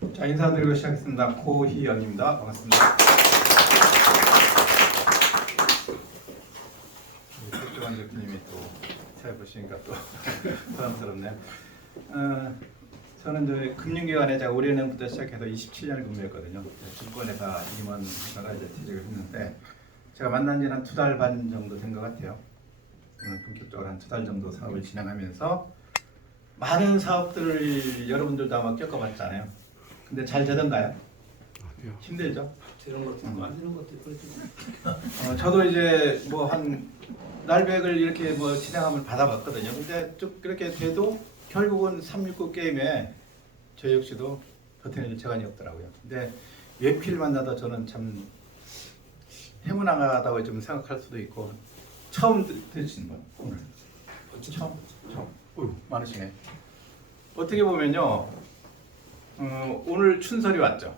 자, 인사드리고 시작했습니다. 고희연입니다. 반갑습니다. 특정한 대표님이 또 찾아보시니까 또 부담스럽네요. 저는 이제 금융기관에 제가 올해는부터 시작해서 27년을 근무했거든요. 증권회사 임원사가 이제 퇴직을 했는데 제가 만난 지는 한 2달 반 정도 된 것 같아요. 본격적으로 한 2달 정도 사업을 진행하면서 많은 사업들을 여러분들도 아마 겪어봤잖아요. 근데 잘 되던가요? 힘들죠? 되는 것도 있고 안 되는 것도 있고. 저도 이제 뭐 한 날백을 이렇게 뭐 진행함을 받아봤거든요. 근데 쭉 그렇게 돼도 결국은 369 게임에 저 역시도 버텨낼 재간이 없더라고요. 근데 웹필 만나다 저는 참 행운하다고 좀 생각할 수도 있고 처음 들으신 분 오늘 처음 많으시네. 어떻게 보면요 오늘 춘설이 왔죠.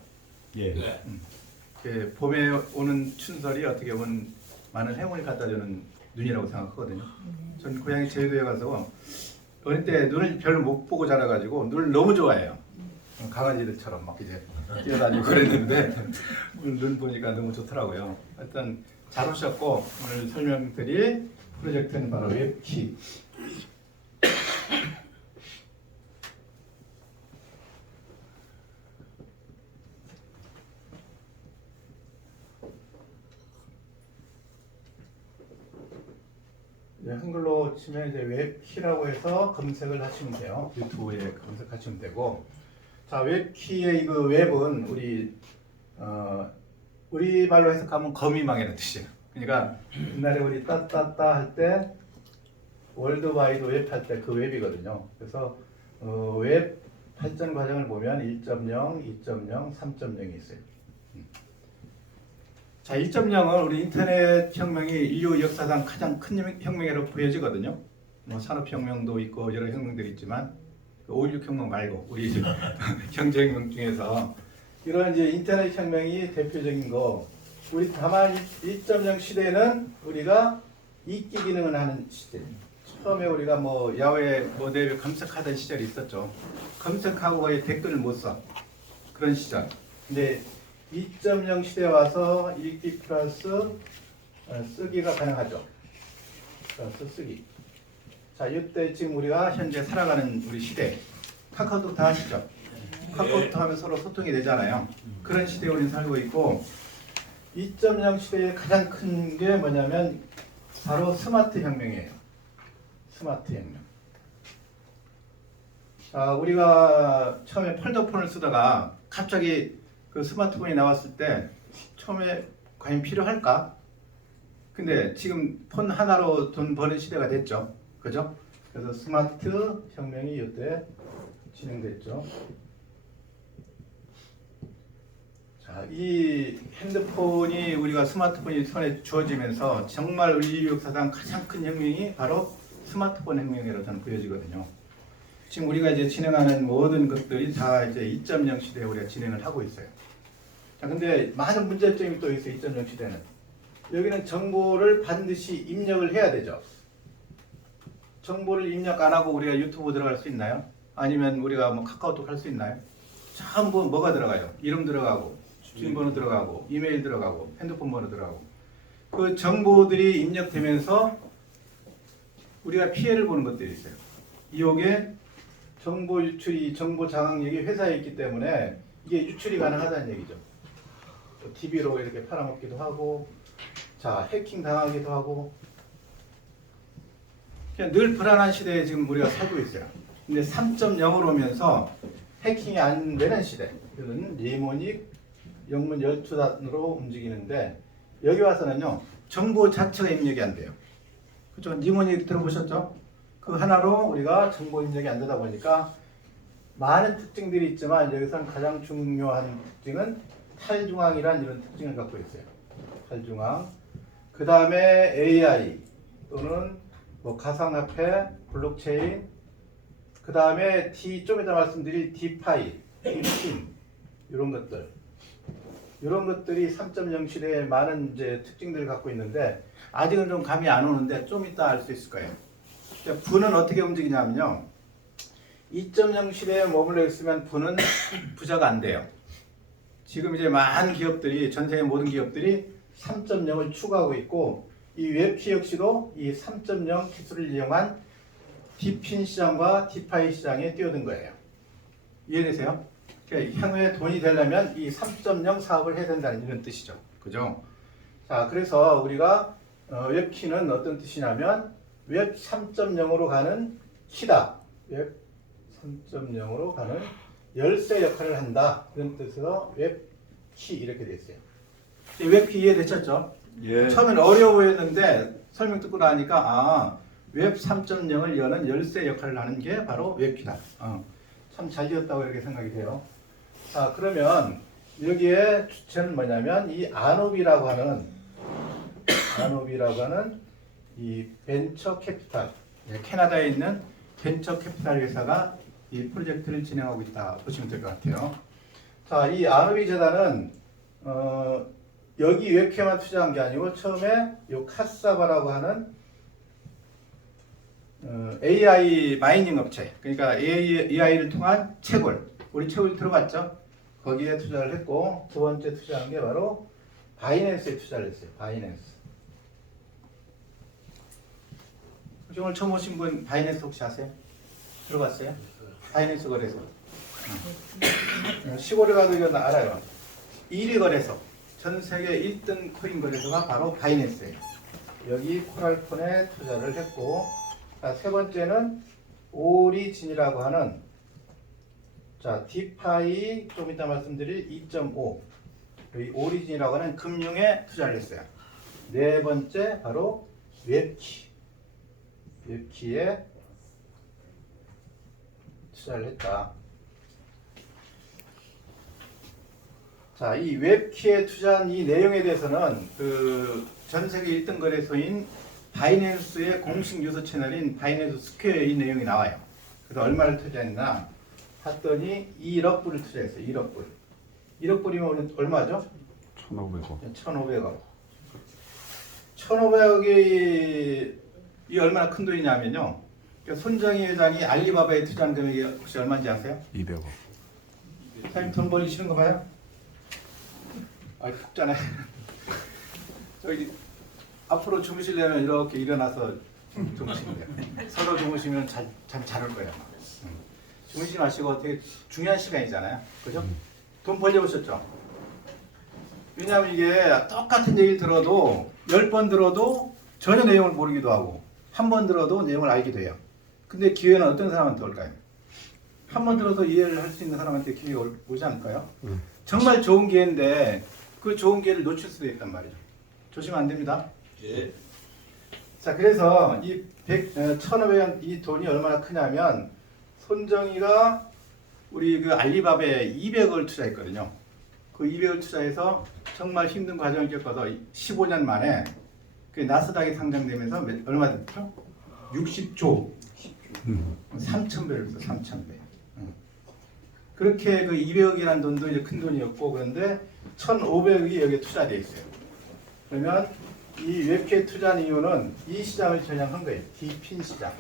예. 네. 봄에 오는 춘설이 어떻게 보면 많은 행운을 갖다주는 눈이라고 생각하거든요. 전 고향이 제주도에 가서 어릴 때 눈을 별로 못 보고 자라가지고 눈을 너무 좋아해요. 강아지들처럼 막 이제 뛰어다니고 그랬는데 오늘 눈 보니까 너무 좋더라고요. 일단 잘 오셨고 오늘 설명드릴 프로젝트는 바로 웹키. 한글로 치면 이제 웹키라고 해서 검색을 하시면 돼요. 유튜브에 검색하시면 되고, 자 웹키의 그 웹은 우리 말로 해석하면 거미망이라는 뜻이에요. 그러니까 옛날에 우리 따따따 할 때 월드와이드 웹 할 때 그 웹이거든요. 그래서 웹 발전 과정을 보면 1.0, 2.0, 3.0이 있어요. 자, 1.0은 우리 인터넷 혁명이 인류 역사상 가장 큰 혁명이라고 보여지거든요. 뭐 산업혁명도 있고 여러 혁명들이 있지만 5.16 혁명 말고 우리 경제혁명 중에서 이런 이제 인터넷 혁명이 대표적인 거. 우리 다만 1.0 시대에는 우리가 읽기 기능을 하는 시대. 처음에 우리가 뭐 야외 뭐 내비 검색하던 시절이 있었죠. 검색하고 거의 댓글을 못 써. 그런 시절. 근데 2.0 시대에 와서 읽기 플러스 쓰기가 가능하죠. 플러스 쓰기. 자, 이때 지금 우리가 현재 살아가는 우리 시대. 카카오톡 다 아시죠? 카카오톡 하면 서로 소통이 되잖아요. 그런 시대에 우리는 살고 있고 2.0 시대의 가장 큰 게 뭐냐면 바로 스마트 혁명이에요. 스마트 혁명. 자, 우리가 처음에 폴더폰을 쓰다가 갑자기 그 스마트폰이 나왔을 때 처음에 과연 필요할까? 근데 지금 폰 하나로 돈 버는 시대가 됐죠. 그죠? 그래서 스마트 혁명이 이때 진행됐죠. 자, 이 핸드폰이 우리가 스마트폰이 손에 주어지면서 정말 인류 역사상 가장 큰 혁명이 바로 스마트폰 혁명이라고 저는 보여지거든요. 지금 우리가 이제 진행하는 모든 것들이 다 이제 2.0 시대에 우리가 진행을 하고 있어요. 자, 근데 많은 문제점이 또 있어요. 2.0 시대는. 여기는 정보를 반드시 입력을 해야 되죠. 정보를 입력 안 하고 우리가 유튜브 들어갈 수 있나요? 아니면 우리가 뭐 카카오톡 할 수 있나요? 전부 뭐가 들어가요? 이름 들어가고, 주민번호 들어가고, 이메일 들어가고, 핸드폰 번호 들어가고. 그 정보들이 입력되면서 우리가 피해를 보는 것들이 있어요. 이게 정보 유출이, 정보 장악력이 회사에 있기 때문에 이게 유출이 가능하다는 얘기죠. TV로 이렇게 팔아먹기도 하고, 자, 해킹 당하기도 하고, 그냥 늘 불안한 시대에 지금 우리가 살고 있어요. 근데 3.0으로 오면서 해킹이 안 되는 시대, 이건 니모닉 영문 열투단으로 움직이는데 여기 와서는요 정보 자체가 입력이 안 돼요. 그렇죠? 니모닉 들어보셨죠? 그 하나로 우리가 정보 입력이 안 되다 보니까 많은 특징들이 있지만 여기서는 가장 중요한 특징은 탈중앙이란 이런 특징을 갖고 있어요. 탈중앙. 그 다음에 AI 또는 뭐 가상화폐, 블록체인. 그 다음에 좀 이따 말씀드릴 디파이, 딥팀 이런 것들. 이런 것들이 3.0 시대에 많은 이제 특징들을 갖고 있는데 아직은 좀 감이 안 오는데 좀 이따 알 수 있을 거예요. 분은 어떻게 움직이냐면요. 2.0 시대에 머물러 있으면 부는 부자가 안 돼요. 지금 이제 많은 기업들이, 전 세계 모든 기업들이 3.0을 추구하고 있고, 이 웹키 역시도 이 3.0 기술을 이용한 디핀 시장과 디파이 시장에 뛰어든 거예요. 이해되세요? 그러니까 향후에 돈이 되려면 이 3.0 사업을 해야 된다는 이런 뜻이죠. 그죠? 자, 그래서 우리가 웹키는 어떤 뜻이냐면 웹 3.0으로 가는 키다. 웹 3.0으로 가는 열쇠 역할을 한다. 그런 뜻으로 웹키 이렇게 됐어요. 웹키 이해되셨죠? 예. 처음엔 어려워 보였는데 설명 듣고 나니까 웹 3.0을 여는 열쇠 역할을 하는 게 바로 웹키다. 참 잘 지었다고 이렇게 생각이 돼요. 자, 그러면 여기에 주체는 뭐냐면 이 아노비라고 하는 이 벤처 캐피탈, 캐나다에 있는 벤처 캐피탈 회사가 이 프로젝트를 진행하고 있다 보시면 될 것 같아요. 자, 이 아노비 재단은 여기 웹캐만 투자한 게 아니고 처음에 요 카사바라고 하는 AI 마이닝 업체, 그러니까 AI를 통한 채굴, 우리 채굴 들어봤죠? 거기에 투자를 했고, 두 번째 투자한 게 바로 바이낸스에 투자를 했어요. 바이낸스. 혹시 오늘 처음 오신 분 바이낸스 혹시 아세요? 들어봤어요? 바이낸스 거래소. 시골에 가도 이건 알아요. 1위 거래소, 전 세계 1등 코인 거래소가 바로 바이낸스예요. 여기 코랄콘에 투자를 했고, 자, 세 번째는 오리진이라고 하는, 자, 디파이 좀 이따 말씀드릴 2.5, 여기 오리진이라고 하는 금융에 투자를 했어요. 네 번째 바로 웹키에 투자를 했다. 자, 이 웹키에 투자한 이 내용에 대해서는 그 전 세계 1등 거래소인 바이낸스의 공식 뉴스 채널인 바이낸스 스퀘어에 이 내용이 나와요. 그래서 얼마를 투자했나 봤더니 1억 불을 투자했어요. 1억 불. 1억 불이면 우리 얼마죠? 1,500원. 1,500억. 1,500억이 이 얼마나 큰 돈이냐면요. 그러니까 손정희 회장이 알리바바에 투자한 금액이 혹시 얼마인지 아세요? 200억. 사장님 돈 벌리시는 거 봐요? 푹잖아요. 저기 앞으로 주무시려면 이렇게 일어나서 주무시면 돼요. 서로 주무시면 잠 잘 올 거예요. 주무시지 마시고 되게 중요한 시간이잖아요. 그죠? 돈 벌려보셨죠? 왜냐하면 이게 똑같은 얘기를 들어도 10번 들어도 전혀 내용을 모르기도 하고 한 번 들어도 내용을 알기도 해요. 근데 기회는 어떤 사람한테 올까요? 한 번 들어서 이해를 할 수 있는 사람한테 기회가 오지 않을까요? 정말 좋은 기회인데 그 좋은 기회를 놓칠 수도 있단 말이죠. 조심하면 안 됩니다. 예. 자, 그래서 이 1,500원 이 돈이 얼마나 크냐면 손정희가 우리 그 알리바바에 200억을 투자했거든요. 그 200억을 투자해서 정말 힘든 과정을 겪어서 15년 만에 그 나스닥에 상장되면서 얼마 됐죠? 60조. 3,000배를 써, 3,000배. 그렇게 그 200억이라는 돈도 이제 큰 돈이었고, 그런데 1,500억이 여기에 투자되어 있어요. 그러면 이 웹캐에 투자한 이유는 이 시장을 겨냥한 거예요. 디핀 시장.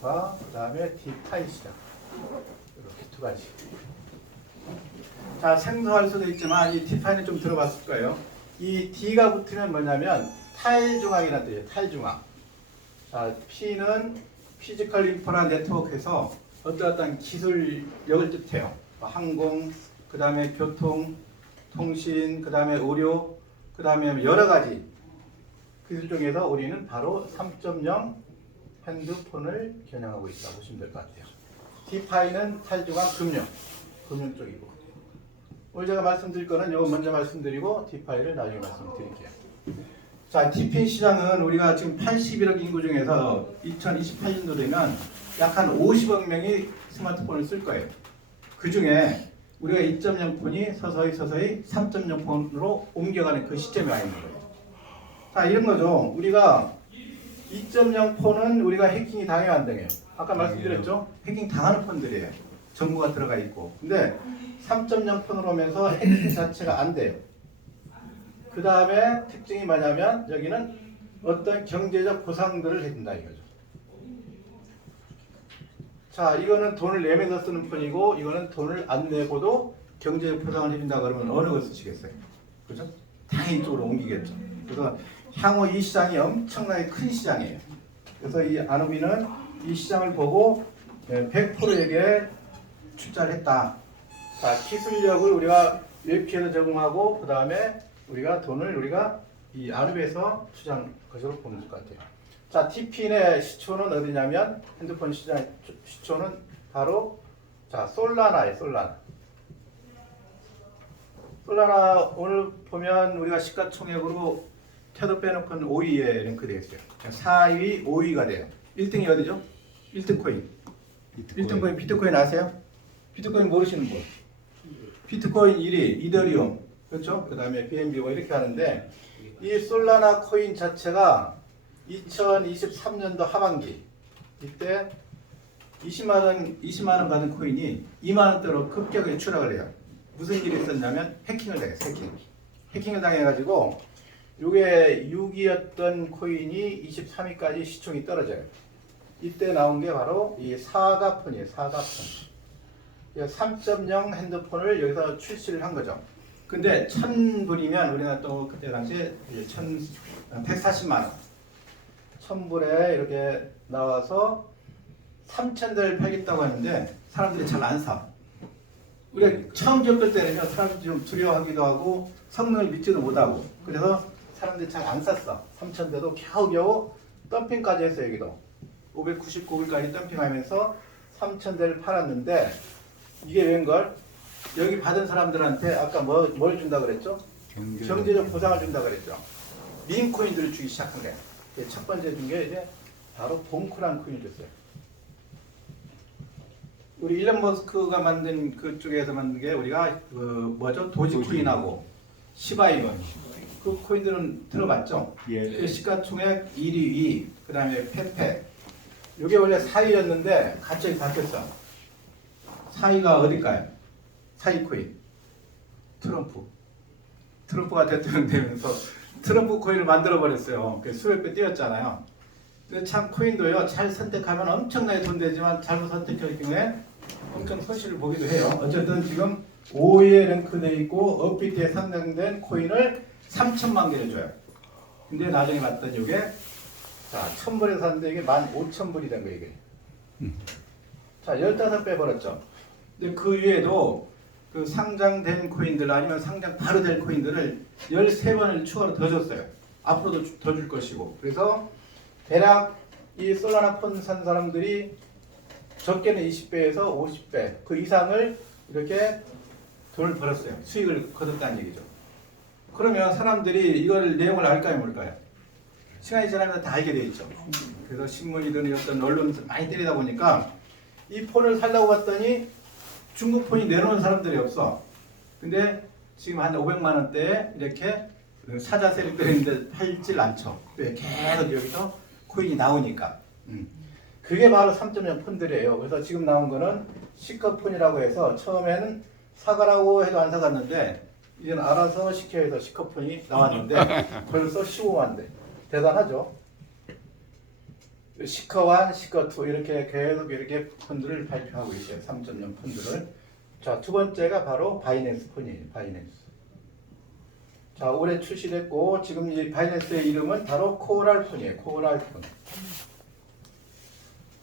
그 다음에 디파이 시장. 이렇게 두 가지. 자, 생소할 수도 있지만 이 디파이는 좀 들어봤을 거예요. 이 D가 붙으면 뭐냐면 탈중앙이라는 뜻이에요. 탈중앙. 자, P는 피지컬 인프라 네트워크에서 어떠한 기술력을 뜻해요. 항공, 그 다음에 교통, 통신, 그 다음에 의료, 그 다음에 여러 가지 기술 중에서 우리는 바로 3.0 핸드폰을 겨냥하고 있다고 보시면 될 것 같아요. 디파이는 탈중앙 금융 쪽이고. 오늘 제가 말씀드릴 거는 이거 먼저 말씀드리고 디파이를 나중에 말씀드릴게요. 자, 디핀 시장은 우리가 지금 81억 인구 중에서 2028년도 되면 약 한 50억 명이 스마트폰을 쓸 거예요. 그 중에 우리가 2.0 폰이 서서히 3.0 폰으로 옮겨가는 그 시점에 와 있는 거예요. 자, 이런 거죠. 우리가 2.0 폰은 우리가 해킹이 당해요, 안 당해요? 아까 말씀드렸죠? 해킹 당하는 폰들이에요. 정보가 들어가 있고. 근데 3.0 폰으로 오면서 해킹 자체가 안 돼요. 그 다음에 특징이 뭐냐면 여기는 어떤 경제적 보상들을 해준다 이거죠. 자, 이거는 돈을 내면서 쓰는 폰이고 이거는 돈을 안 내고도 경제적 보상을 해준다 그러면 어느 걸 쓰시겠어요? 그죠? 당연히 이쪽으로 옮기겠죠. 그래서 향후 이 시장이 엄청나게 큰 시장이에요. 그래서 이 아누비는 이 시장을 보고 100%에게 출자를 했다. 자, 기술력을 우리가 웹피에서 적용하고 그 다음에 우리가 돈을 우리가 이 아누비에서 투자한 것으로 보면 될 것 같아요. 자, 티핀의 시초는 어디냐면 핸드폰 시장 시초는 바로 자 솔라나예요. 솔라나 오늘 보면 우리가 시가총액으로 테더 빼놓고는 5위에 랭크되어 있어요. 4위, 5위가 돼요. 1등이 어디죠? 1등 코인. 1등 코인 비트코인 아세요? 비트코인 모르시는 분? 비트코인 1위, 이더리움, 그렇죠? 그 다음에 BNB 뭐 이렇게 하는데 이 솔라나 코인 자체가 2023년도 하반기 이때 20만 원 받은 코인이 2만 원대로 급격하게 추락을 해요. 무슨 일이 있었냐면 해킹을 당했어요. 해킹을 당해가지고 이게 6위였던 코인이 23위까지 시총이 떨어져요. 이때 나온 게 바로 이 사과폰이에요. 사과폰. 3.0 핸드폰을 여기서 출시를 한 거죠. 근데 1,000불이면 우리가 또 그때 당시에 140만 원. 1,000불에 이렇게 나와서 3,000대를 팔겠다고 하는데 사람들이 잘 안 사. 우리가 처음 겪을 때는요, 사람들이 좀 두려워하기도 하고 성능을 믿지도 못하고 그래서 사람들이 잘 안 샀어. 3,000대도 겨우겨우 덤핑까지 했어요. 여기도 599불까지 덤핑하면서 3,000대를 팔았는데 이게 웬걸? 여기 받은 사람들한테 아까 뭘 준다 그랬죠? 경제적 보상을 준다 그랬죠. 민 코인들을 주기 시작한 거예요. 첫 번째 준 게 이제 바로 봉크란 코인을 줬어요. 우리 일론 머스크가 만든 그쪽에서 만든 게 우리가 뭐죠? 도지코인하고 시바이건 그 코인들은 들어봤죠? 예. 그 시가총액 1위, 그 다음에 페페. 이게 원래 4위였는데 갑자기 바뀌었어. 4위가 어딜까요? 4위 코인. 트럼프가 대통령 되면서 트럼프 코인을 만들어 버렸어요. 수백 배 뛰었잖아요. 근데 참 코인도요, 잘 선택하면 엄청나게 돈 되지만 잘못 선택할 경우에 엄청 손실을 보기도 해요. 어쨌든 지금 5위에 랭크되어 있고 업비트에 상장된 코인을 3천만 개를 줘요. 근데 나중에 봤더니 이게 자 1,000불에 샀는데 이게 15,000불이 된 거예요. 이게. 자 15배 벌었죠. 근데 그 위에도 그 상장된 코인들 아니면 상장 바로 될 코인들을 13번을 추가로 더 줬어요. 앞으로도 더 줄 것이고. 그래서 대략 이 솔라나 폰 산 사람들이 적게는 20배에서 50배 그 이상을 이렇게 돈을 벌었어요. 수익을 거뒀다는 얘기죠. 그러면 사람들이 이걸 내용을 알까요, 모를까요? 시간이 지나면 다 알게 돼 있죠. 그래서 신문이든 어떤 언론에서 많이 때리다 보니까 이 폰을 살려고 봤더니 중국 폰이 내놓은 사람들이 없어. 근데 지금 한 500만 원대에 이렇게 사자 세력들이 있는데 팔질 않죠. 왜? 계속 여기서 코인이 나오니까. 그게 바로 3.0 폰들이에요. 그래서 지금 나온 거는 시커폰이라고 해서 처음에는 사가라고 해도 안 사갔는데 이제는 알아서 시켜서 시커폰이 나왔는데 벌써 15만 대. 대단하죠. 시커1, 시커2 이렇게 계속 이렇게 폰들을 발표하고 있어요. 3.0 폰들을. 자, 두 번째가 바로 바이낸스 폰이에요. 바이낸스. 자, 올해 출시됐고 지금 이 바이낸스의 이름은 바로 코랄 폰이에요. 코랄 폰.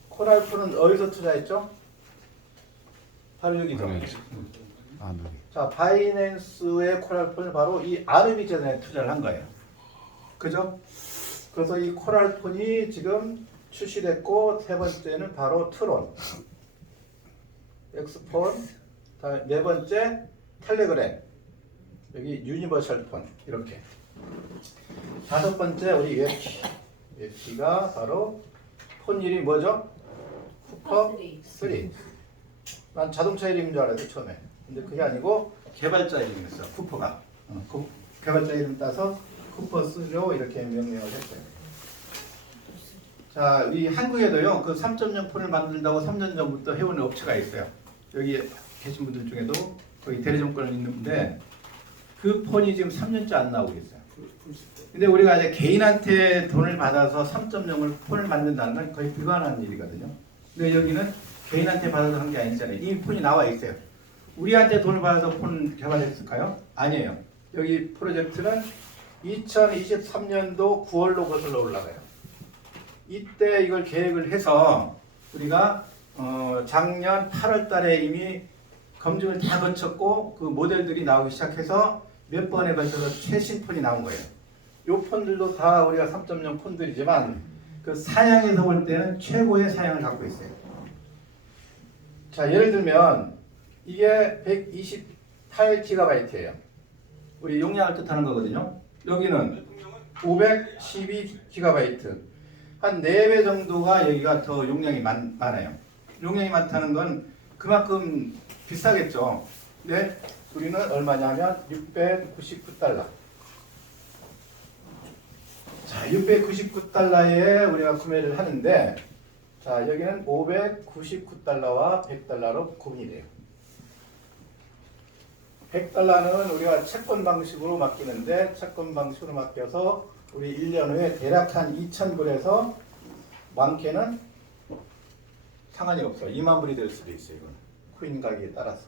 코랄 폰은 어디서 투자했죠? 바로 여기죠. 자, 바이낸스의 코랄 폰은 바로 이 아르비 재단에 투자를 한 거예요. 그죠? 그래서 이 코랄 폰이 지금 출시됐고 세 번째는 바로 트론, 엑스폰, 네 번째 텔레그램, 여기 유니버셜 폰 이렇게. 다섯 번째 우리 웹키가 바로 폰 이름이 뭐죠? 쿠퍼 3. 난 자동차 이름인 줄 알았어 처음에. 근데 그게 아니고 개발자 이름이었어. 쿠퍼가. 개발자 이름 따서 쿠퍼 3로 이렇게 명명을 했어요. 자, 이 한국에도요, 그 3.0 폰을 만든다고 3년 전부터 해오는 업체가 있어요. 여기 계신 분들 중에도 거기 대리점권을 있는데 그 폰이 지금 3년째 안 나오고 있어요. 근데 우리가 이제 개인한테 돈을 받아서 3.0을 폰을 만든다는 건 거의 불가능한 일이거든요. 근데 여기는 개인한테 받아서 한 게 아니잖아요. 이미 폰이 나와 있어요. 우리한테 돈을 받아서 폰 개발했을까요? 아니에요. 여기 프로젝트는 2023년도 9월로 거슬러 올라가요. 이때 이걸 계획을 해서 우리가 작년 8월 달에 이미 검증을 다 거쳤고 그 모델들이 나오기 시작해서 몇 번에 걸쳐서 최신 폰이 나온 거예요. 이 폰들도 다 우리가 3.0 폰들이지만 그 사양에서 볼 때는 최고의 사양을 갖고 있어요. 자, 예를 들면 이게 128GB예요. 우리 용량을 뜻하는 거거든요. 여기는 512GB. 한 4배 정도가 여기가 더 용량이 많아요. 용량이 많다는 건 그만큼 비싸겠죠. 근데 우리는 얼마냐면 699달러. 자, 699달러에 우리가 구매를 하는데, 자, 여기는 599달러와 100달러로 구분이 돼요. 100달러는 우리가 채권 방식으로 맡기는데, 채권 방식으로 맡겨서 우리 1년 후에 대략 한 2,000불에서 많게는 상관이 없어요. 2만 불이 될 수도 있어요. 이건 코인 가격에 따라서.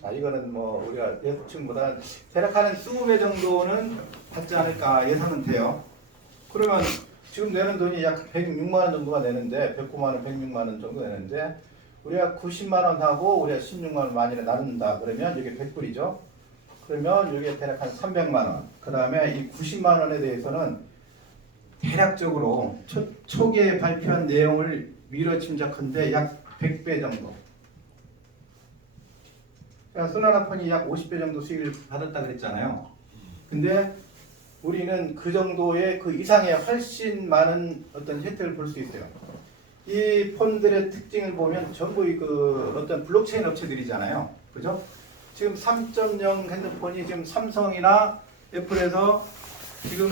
자, 이거는 뭐 우리가 예측보다 대략 한 20배 정도는 받지 않을까 예상은 돼요. 그러면 지금 내는 돈이 약 106만 원 정도가 되는데 109만 원, 106만 원 정도 되는데 우리가 90만 원 하고 우리가 16만 원 만일에 나눈다 그러면 이게 100불이죠. 그러면 여기에 대략 한 300만 원. 그 다음에 이 90만 원에 대해서는 대략적으로 초기에 발표한 내용을 미뤄 짐작한데 약 100배 정도. 그러니까 소나나폰이 약 50배 정도 수익을 받았다 그랬잖아요. 근데 우리는 그 정도의 그 이상의 훨씬 많은 어떤 혜택을 볼 수 있어요. 이 폰들의 특징을 보면 전부 그 어떤 블록체인 업체들이잖아요. 그죠? 지금 3.0 핸드폰이 지금 삼성이나 애플에서 지금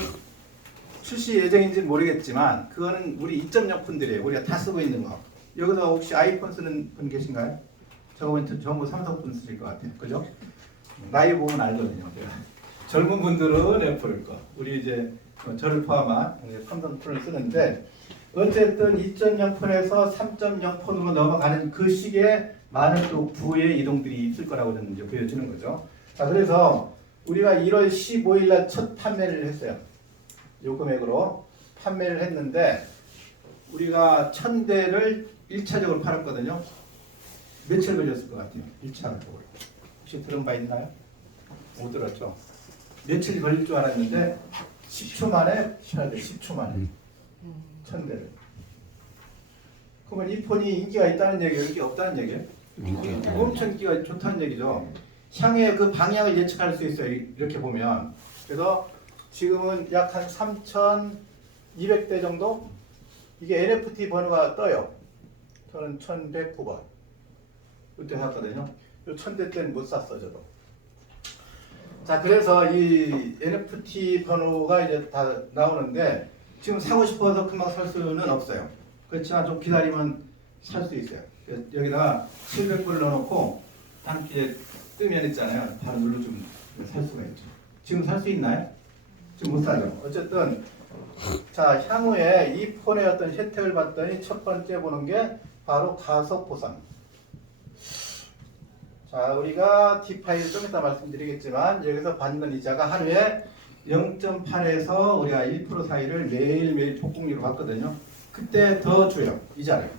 출시 예정인지는 모르겠지만 그거는 우리 2.0 폰들이에요. 우리가 다 쓰고 있는 거. 여기서 혹시 아이폰 쓰는 분 계신가요? 저거는 전부 삼성 폰 쓰실 것 같아요. 그죠? 나이 보면 알거든요. 제가. 젊은 분들은 애플 거. 우리 이제 저를 포함한 삼성 폰을 쓰는데 어쨌든 2.0 폰에서 3.0 폰으로 넘어가는 그 시기에 많은 또 부의 이동들이 있을 거라고 저는 이제 보여주는 거죠. 자, 그래서 우리가 1월 15일 날 첫 판매를 했어요. 요 금액으로 판매를 했는데 우리가 1000대를 1차적으로 팔았거든요. 며칠 걸렸을 것 같아요. 1차적으로. 혹시 들은 바 있나요? 못 들었죠? 며칠 걸릴 줄 알았는데 10초 만에 팔아야 돼. 10초 만에. 1000대를. 그러면 이 폰이 인기가 있다는 얘기예요? 인기 없다는 얘기예요? 엄청 인기가 좋다는 얘기죠. 향후에 그 방향을 예측할 수 있어요. 이렇게 보면. 그래서 지금은 약 한 3,200대 정도? 이게 NFT 번호가 떠요. 저는 1109번. 그때 샀거든요. 요 1000대 때는 못 샀어, 저도. 자, 그래서 이 NFT 번호가 이제 다 나오는데 지금 사고 싶어서 금방 살 수는 없어요. 그렇지만 좀 기다리면 살 수 있어요. 여기다가 700불 넣어놓고 함께 뜨면 있잖아요. 바로 눌러주면 살 수가 있죠. 지금 살 수 있나요? 지금 못 사죠. 어쨌든 자, 향후에 이 폰의 어떤 혜택을 봤더니 첫 번째 보는 게 바로 가속 보상. 자, 우리가 D파일 좀 이따 말씀드리겠지만 여기서 받는 이자가 하루에 0.8에서 우리가 1% 사이를 매일매일 폭공리로 받거든요. 그때 더 줘요. 이자를.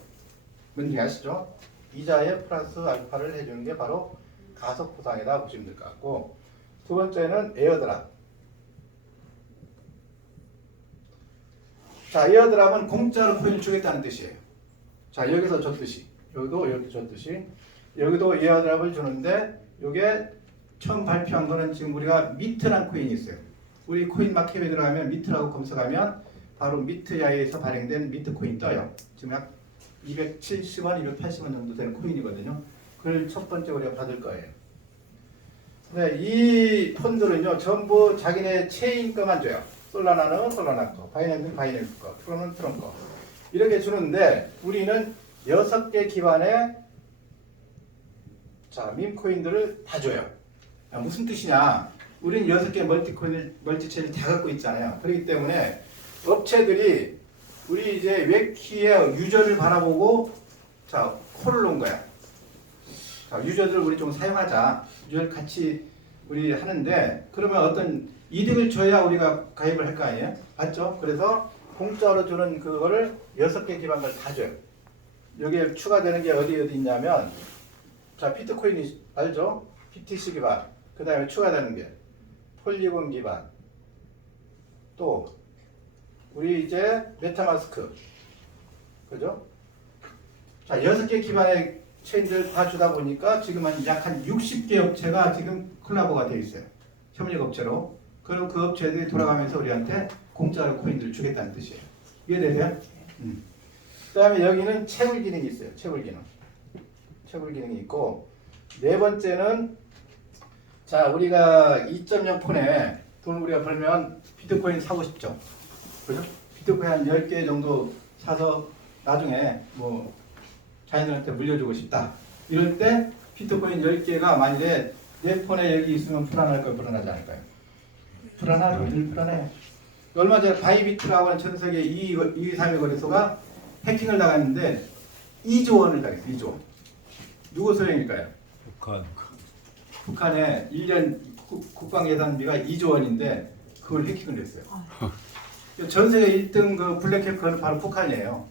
뭔지 아시죠? 이자에 플러스 알파를 해주는 게 바로 가속 보상이다 보시면 될 것 같고, 두 번째는 에어드랍. 자, 에어드랍은 공짜로 코인을 주겠다는 뜻이에요. 자, 여기서 줬듯이, 여기도 이렇게 줬듯이, 여기도 에어드랍을 주는데, 이게 처음 발표한 거는 지금 우리가 미트란 코인이 있어요. 우리 코인 마켓에 들어가면 미트라고 검색하면 바로 미트야에서 발행된 미트 코인 떠요. 지금 약 270원, 280원 정도 되는 코인이거든요. 그걸 첫 번째 우리가 받을 거예요. 네, 이 폰들은요, 전부 자기네 체인 거만 줘요. 솔라나는 솔라나 거, 바이낸스는 바이낸스 거, 트론은 트론 거. 이렇게 주는데, 우리는 6개 기반의 자, 밈코인들을 다 줘요. 야, 무슨 뜻이냐? 우리는 6개 멀티체인을 다 갖고 있잖아요. 그렇기 때문에 업체들이 우리 이제 웹키의 유저를 바라보고 자, 콜을 놓은 거야. 자, 유저들 우리 좀 사용하자. 유저들 같이 우리 하는데 그러면 어떤 이득을 줘야 우리가 가입을 할 거 아니에요? 맞죠? 그래서 공짜로 주는 그거를 6개 기반을 다 줘요. 여기에 추가되는 게 어디 있냐면 자, 비트코인이 알죠? BTC 기반. 그 다음에 추가되는 게 폴리곤 기반. 또 우리 이제 메타마스크. 그죠? 자, 6개 기반의 체인들 다 주다 보니까 지금 약 한 60개 업체가 지금 콜라보가 되어 있어요. 협력 업체로. 그럼 그 업체들이 돌아가면서 우리한테 공짜로 코인들을 주겠다는 뜻이에요. 이해되세요? 그 다음에 여기는 채굴 기능이 있어요. 채굴 기능. 채굴 기능이 있고 네 번째는 자, 우리가 2.0 폰에 돈을 우리가 벌면 비트코인 사고 싶죠. 그죠? 비트코인 한 10개 정도 사서 나중에 뭐 자녀들한테 물려주고 싶다. 이럴 때 비트코인 10개가 만일에 내 폰에 여기 있으면 불안할까요? 불안하지 않을까요? 불안하죠. 늘 불안해. 얼마 전에 바이비트라고 하는 전 세계 2위, 3위 거래소가 해킹을 당했는데 2조 원을 당했어요. 2조 원. 누구 소행일까요? 북한. 북한의 1년 국방 예산비가 2조 원인데 그걸 해킹을 했어요. 전 세계 1등 그 블랙해커는 바로 북한이에요.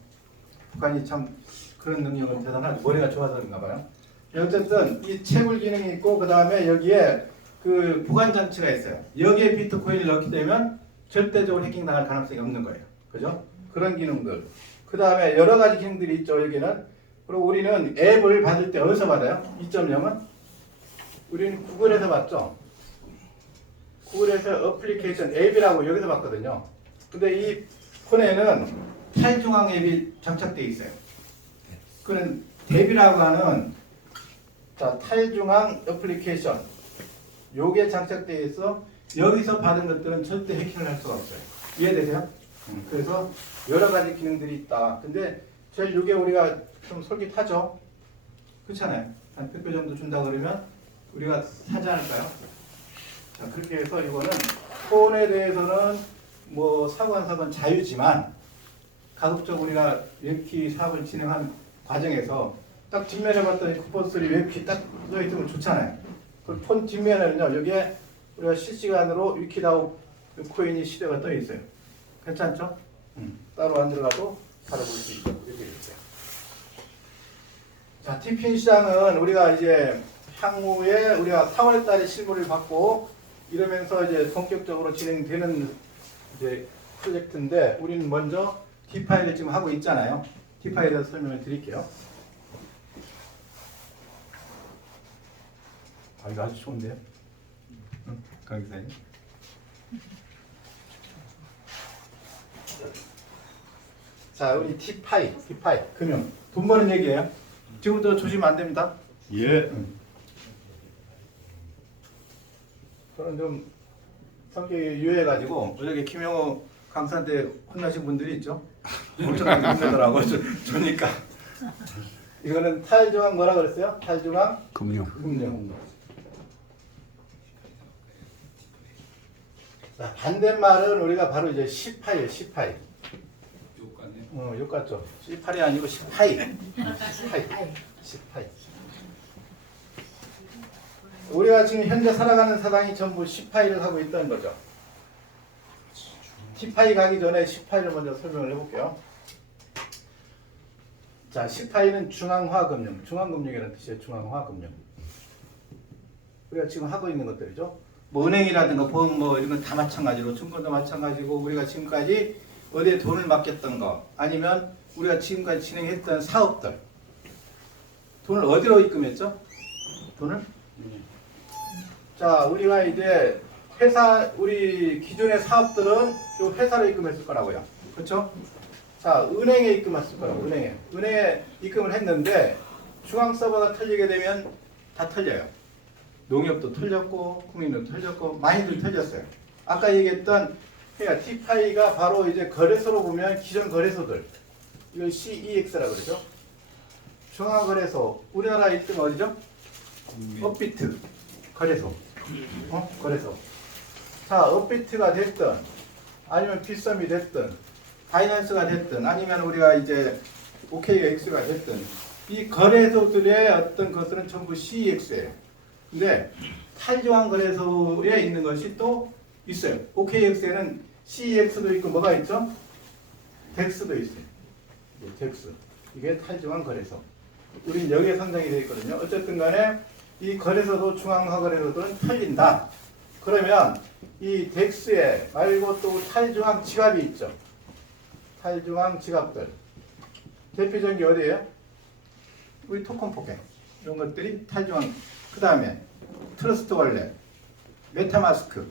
북한이 참 그런 능력은 대단하죠. 머리가 좋아서 그런가 봐요. 어쨌든 이 채굴 기능이 있고 그 다음에 여기에 그 보관 장치가 있어요. 여기에 비트코인을 넣게 되면 절대적으로 해킹 당할 가능성이 없는 거예요. 그죠? 그런 기능들. 그 다음에 여러 가지 기능들이 있죠. 여기는. 그리고 우리는 앱을 받을 때 어디서 받아요? 2.0은? 우리는 구글에서 받죠. 구글에서 어플리케이션 앱이라고 여기서 받거든요. 근데 이 폰에는 탈중앙 앱이 장착되어 있어요. 그는 탭이라고 하는 자, 탈중앙 어플리케이션 요게 장착되어 있어 여기서 받은 것들은 절대 해킹을 할 수가 없어요. 이해되세요? 그래서 여러 가지 기능들이 있다. 근데 제일 요게 우리가 좀 솔깃하죠? 그렇잖아요. 한 100배 정도 준다 그러면 우리가 사지 않을까요? 자, 그렇게 해서 이거는 폰에 대해서는 뭐 사고 안 사고는 자유지만 가급적 우리가 웹키 사업을 진행하는 과정에서 딱 뒷면에 봤더니 쿠폰3 웹키 딱 써있으면 좋잖아요. 그 폰 뒷면에는요, 여기에 우리가 실시간으로 위키다오 코인이 시대가 떠 있어요. 괜찮죠? 따로 안 들어가도 바로 볼 수 있고 이렇게 있어요. 자, 티핀 시장은 우리가 이제 향후에 우리가 4월달에 실무를 받고 이러면서 이제 본격적으로 진행되는 이제 프로젝트인데 우리는 먼저 디파이를 지금 하고 있잖아요. 디파이에 대해서 설명을 드릴게요. 아, 이거 아주 좋은데요? 응? 강기사님. 자, 우리 디파이 금융 돈 버는 얘기예요. 지금부터 조심하면 안 됩니다. 예. 저는 좀 성격이 유해가지고 어저께 김영호 강사한테 혼나신 분들이 있죠. 엄청나게 혼내더라고. 저니까 이거는 탈중앙 뭐라 그랬어요? 탈중앙 금융. 자, 반대말은 우리가 바로 이제 18이에요. 18. 욕 같죠? 18이 아니고 18. 18. 우리가 지금 현재 살아가는 사상이 전부 18을 하고 있다는 거죠. T-파이 가기 전에 18을 먼저 설명을 해볼게요. 자, 18은 중앙화금융, 중앙금융이라는 뜻이에요. 중앙화금융. 우리가 지금 하고 있는 것들이죠. 뭐 은행이라든가 보험 뭐 이런 건 다 마찬가지로 증권도 마찬가지고 우리가 지금까지 어디에 돈을 맡겼던 거 아니면 우리가 지금까지 진행했던 사업들 돈을 어디로 입금했죠? 돈을? 자, 우리가 이제 회사 우리 기존의 사업들은 이 회사로 입금했을 거라고요. 그렇죠? 자, 은행에 입금했을 거라고. 은행에 입금을 했는데 중앙 서버가 털리게 되면 다 털려요. 농협도 털렸고 국민도 털렸고 많이들 털렸어요. 아까 얘기했던 그러니까 T-파이가 바로 이제 거래소로 보면 기존 거래소들 이걸 CEX라고 그러죠. 중앙거래소 우리나라 1등 어디죠? 업비트 거래소. 거래소. 자, 업비트가 됐든 아니면 빗썸이 됐든 바이낸스가 됐든 아니면 우리가 이제 OKX가 됐든 이 거래소들의 어떤 것들은 전부 CEX예요. 근데 탈중앙 거래소에 있는 것이 또 있어요. OKX에는 CEX도 있고 뭐가 있죠? 덱스도 있어요. 덱스. 이게 탈중앙 거래소. 우린 여기에 상장이 되어 있거든요. 어쨌든 간에 이 거래소도 중앙화 거래소들은 털린다. 그러면 이 덱스에 말고 또 탈중앙 지갑이 있죠. 탈중앙 지갑들. 대표적인 게 어디예요? 우리 토큰포켓. 이런 것들이 탈중앙. 그 다음에 트러스트 월렛, 메타마스크.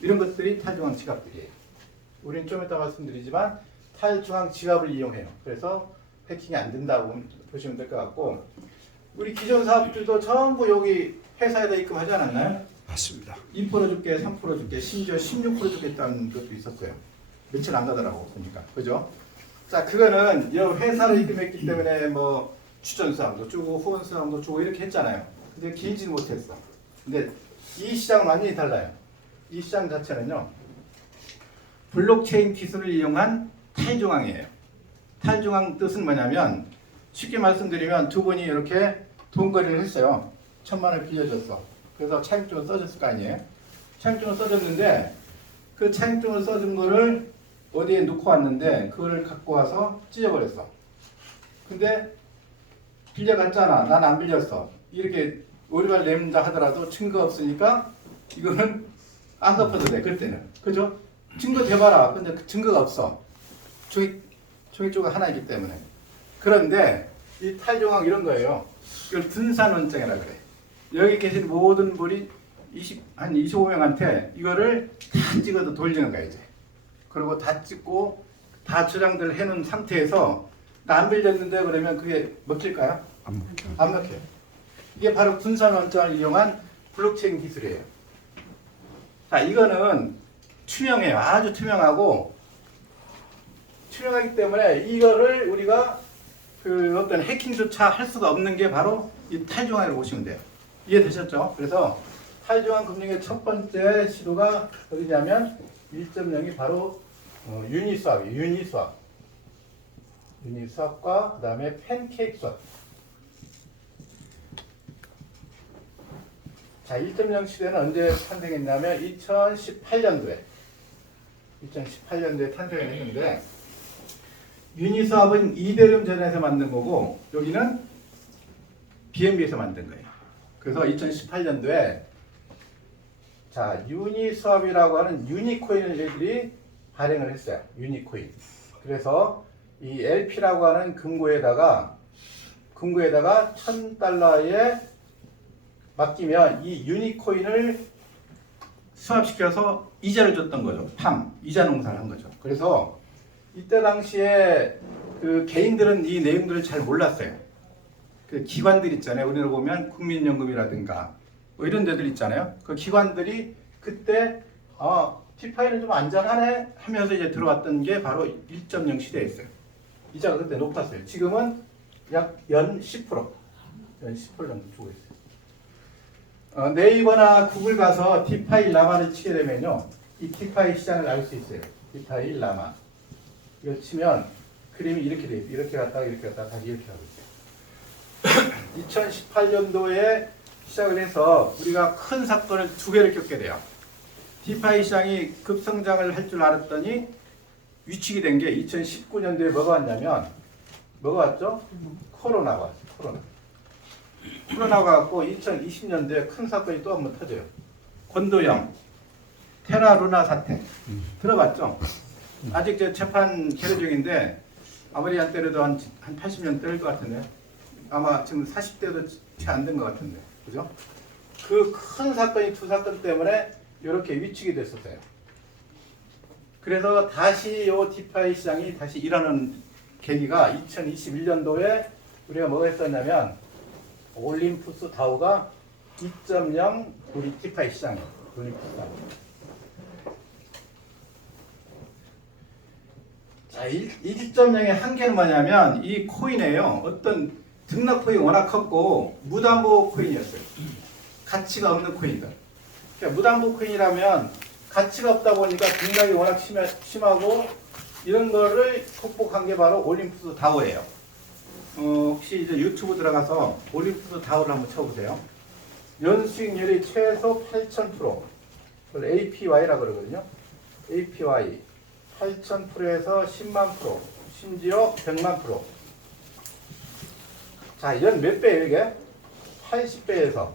이런 것들이 탈중앙 지갑들이에요. 우리는 좀 이따 말씀드리지만 탈중앙 지갑을 이용해요. 그래서 해킹이 안 된다고 보시면 될 것 같고, 우리 기존 사업들도 전부 여기 회사에다 입금하지 않았나요? 맞습니다. 2% 줄게, 3% 줄게, 심지어 16% 주겠다는 것도 있었어요. 며칠 안 가더라고 보니까, 그죠? 자, 그거는 이 회사로 입금했기 때문에 뭐 추천 수당도 주고 후원 수당도 주고 이렇게 했잖아요. 근데 길지는 못했어. 근데 이 시장은 완전히 달라요. 이 시장 자체는요, 블록체인 기술을 이용한 탈중앙이에요. 탈중앙 뜻은 뭐냐면, 쉽게 말씀드리면 두 분이 이렇게 돈거래를 했어요. 1,000만 원을 빌려줬어. 그래서 차익증을 써줬을 거 아니에요. 차익증을 써줬는데 그 차익증을 써준 거를 어디에 놓고 왔는데 그거를 갖고 와서 찢어버렸어. 근데 빌려갔잖아. 난 안 빌렸어. 이렇게 오류를 낸다 하더라도 증거 없으니까 이거는 안 갚아도 돼. 그때는. 그죠? 증거 대봐라. 근데 그 증거가 없어. 종이조각 하나이기 때문에. 그런데 이 탈중앙 이런 거예요. 이걸 분산원증이라 그래. 여기 계신 모든 분이 한 25명한테 이거를 다 찍어도 돌리는 거야 이제. 그리고 다 찍고 다 저장들 해놓은 상태에서 나 안 빌렸는데 그러면 그게 먹힐까요? 안 먹혀요. 이게 바로 분산원증을 이용한 블록체인 기술이에요. 자, 이거는 투명해요. 아주 투명하고 투명하기 때문에 이거를 우리가 그 어떤 해킹조차 할 수가 없는 게 바로 이 탈중앙이라고 보시면 돼요. 이해되셨죠? 그래서 탈중앙 금융의 첫 번째 시도가 어디냐면 1.0이 바로 유니스왑이에요. 유니스왑과 그 다음에 팬케이크 스왑. 자, 1.0 시대는 언제 탄생했냐면 2018년도에 탄생을 했는데, 유니스왑은 이데리움 전에서 만든 거고 여기는 BNB에서 만든 거예요. 그래서 2018년도에 자, 유니스왑이라고 하는 유니코인을 얘들이 발행을 했어요. 유니코인. 그래서 이 LP라고 하는 금고에다가 $1,000에 맡기면 이 유니코인을 수합시켜서 이자를 줬던 거죠. 이자 농사를 한 거죠. 그래서 이때 당시에 그 개인들은 이 내용들을 잘 몰랐어요. 그 기관들 있잖아요. 우리를 보면 국민연금이라든가 뭐 이런 데들 있잖아요. 그 기관들이 그때 디파이는 좀 안전하네 하면서 이제 들어왔던 게 바로 1.0 시대였어요. 이자가 그때 높았어요. 지금은 약 연 10% 정도 주고 있어요. 네이버나 구글 가서 디파이 라마를 치게 되면요, 이 디파이 시장을 알 수 있어요. 디파이 라마. 이걸 치면 그림이 이렇게 돼요. 이렇게 갔다가 다시 이렇게 하고 있어요. 2018년도에 시작을 해서 우리가 큰 사건을 두 개를 겪게 돼요. 디파이 시장이 급성장을 할 줄 알았더니 위축이 된 게 2019년도에 뭐가 왔냐면, 뭐가 왔죠? 코로나가 왔어요. 코로나가 왔고 2020년도에 큰 사건이 또 한 번 터져요. 권도영 테라루나 사태 들어봤죠? 아직 저 재판 계류 중인데 아무리 안 때려도 한 80년 때릴 것 같은데, 아마 지금 40대도 채 안 된 것 같은데, 그죠? 그 큰 사건이 두 사건 때문에 이렇게 위축이 됐었어요. 그래서 다시 요 디파이 시장이 다시 일어나는 계기가 2021년도에 우리가 뭐 했었냐면, 올림푸스 다우가 2.0 우리 디파이 시장이에요. 올림푸스 다우. 자, 1.0의 한계는 뭐냐면 이 코인에요, 어떤 등락폭이 워낙 컸고 무담보 코인이었어요. 가치가 없는 코인들. 그러니까 무담보 코인이라면 가치가 없다 보니까 등락이 워낙 심하고 이런 거를 극복한 게 바로 올림푸스 다우예요. 혹시 이제 유튜브 들어가서 올림푸스 다우를 한번 쳐보세요. 연수익률이 최소 8,000%. 그걸 APY라고 그러거든요. APY 8,000%에서 10만 프로, 심지어 100만 프로. 자, 이건 몇 배예요, 이게? 80배에서.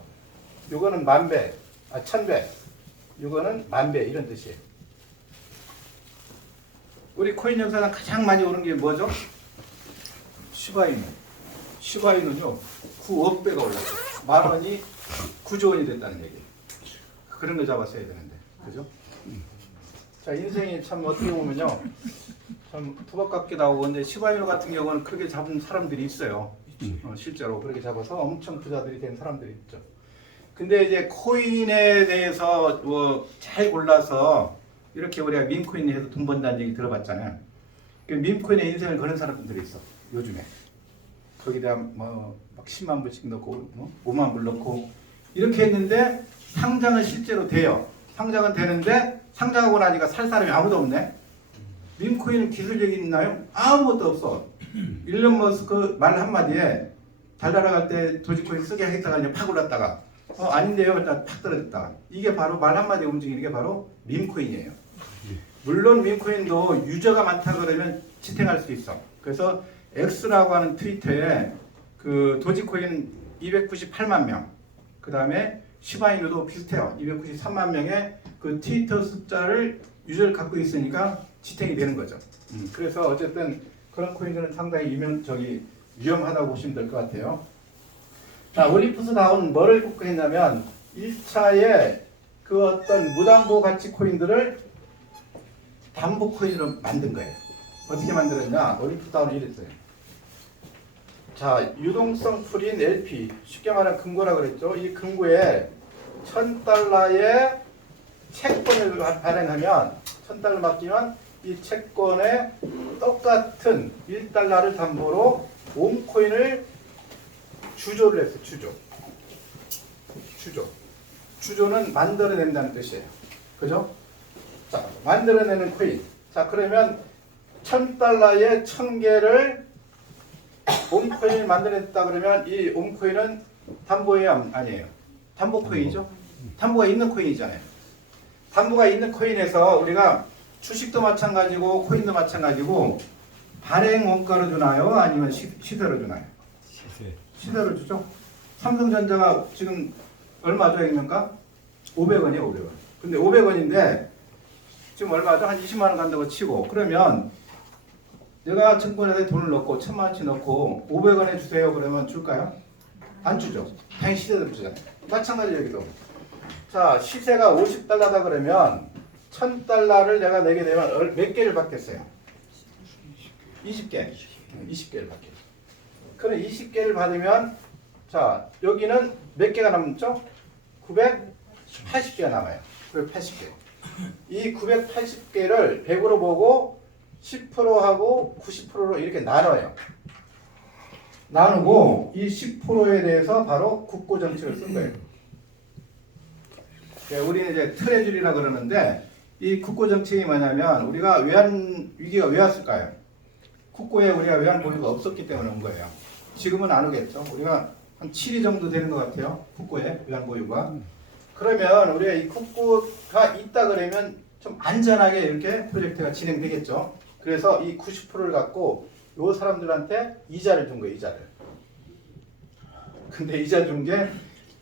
이거는 10,000배, 1,000배. 이거는 10,000배, 이런 뜻이에요. 우리 코인 역사상 가장 많이 오른 게 뭐죠? 시바이누. 시바이누는요, 9억 배가 올랐어요. 10,000원이 9조 원이 됐다는 얘기예요. 그런 거 잡았어야 되는데. 그죠? 자, 인생이 참 어떻게 보면요, 참 투박같게 나오고, 근데 시바이누 같은 경우는 그렇게 잡은 사람들이 있어요. 실제로 그렇게 잡아서 엄청 부자들이 된 사람들이 있죠. 근데 이제 코인에 대해서 뭐 잘 골라서 이렇게 우리가 밈코인 해서 돈 번다는 얘기 들어봤잖아요. 그 밈코인에 인생을 거는 사람들이 있어, 요즘에. 거기다 뭐 막 10만 불씩 넣고 5만 불 넣고 이렇게 했는데 상장은 실제로 돼요. 상장은 되는데 상장하고 나니까 살 사람이 아무도 없네. 밈코인은 기술력이 있나요? 아무것도 없어. 일론 머스크 말 한마디에 달 날아갈 때 도지코인 쓰게 하겠다가 그냥 팍 올랐다가 아닌데요. 일단 팍 떨어졌다가. 이게 바로 말 한마디에 움직이는 게 바로 밈코인이에요. 물론 밈코인도 유저가 많다 그러면 지탱할 수 있어. 그래서 X라고 하는 트위터에 그 도지코인 298만 명, 그 다음에 시바이누도 비슷해요. 293만 명의 그 트위터 숫자를 유저를 갖고 있으니까 지탱이 되는 거죠. 그래서 어쨌든 그런 코인들은 상당히 위험하다고 보시면 될 것 같아요. 자, 올림푸스 다운 뭐를 국가했냐면 1차에 그 어떤 무담보 가치 코인들을 담보 코인으로 만든 거예요. 어떻게 만들었냐? 올림푸스 다운을 이랬어요. 자, 유동성 풀인 LP, 쉽게 말하면 금고라 그랬죠. 이 금고에 $1,000의 채권을 발행하면 $1,000 맡기면 이 채권에 똑같은 $1를 담보로 옴코인을 주조를 했어요. 주조는 만들어낸다는 뜻이에요. 그죠? 자, 만들어내는 코인. 자, 그러면 $1,000에 1,000개를 옴코인을 만들어냈다 그러면 이 옴코인은 담보예요? 아니에요? 담보 코인이죠? 담보가 있는 코인이잖아요. 담보가 있는 코인에서 우리가 주식도 마찬가지고 코인도 마찬가지고 발행 원가로 주나요? 아니면 시세로 주나요? 시세로 주죠. 삼성전자가 지금 얼마 줘야 있는가? 500원이에요, 500원. 근데 500원인데 지금 얼마죠? 한 20만 원 간다고 치고 그러면 내가 증권회사에 돈을 넣고 1,000만 원치 넣고 500원에 주세요 그러면 줄까요? 안 주죠. 당연히 시세대로 주잖아요. 마찬가지 여기도. 자, 시세가 $50다 그러면 $1,000를 내가 내게 되면 몇 개를 받겠어요? 20개. 20개를 받겠죠. 그럼 20개를 받으면 자, 여기는 몇 개가 남죠? 980개가 남아요. 980개. 이 980개를 100으로 보고 10%하고 90%로 이렇게 나눠요. 나누고 이 10%에 대해서 바로 국고 정책을 쓴 거예요. 우리는 이제 트레저리라 그러는데 이 국고 정책이 뭐냐면 우리가 외환 위기가 왜 왔을까요? 국고에 우리가 외환 보유가 없었기 때문에 온 거예요. 지금은 안 오겠죠. 우리가 한 7위 정도 되는 것 같아요. 국고에 외환 보유가. 그러면 우리가 이 국고가 있다 그러면 좀 안전하게 이렇게 프로젝트가 진행되겠죠. 그래서 이 90%를 갖고 요 사람들한테 이자를 준 거예요. 이자를. 근데 이자 준 게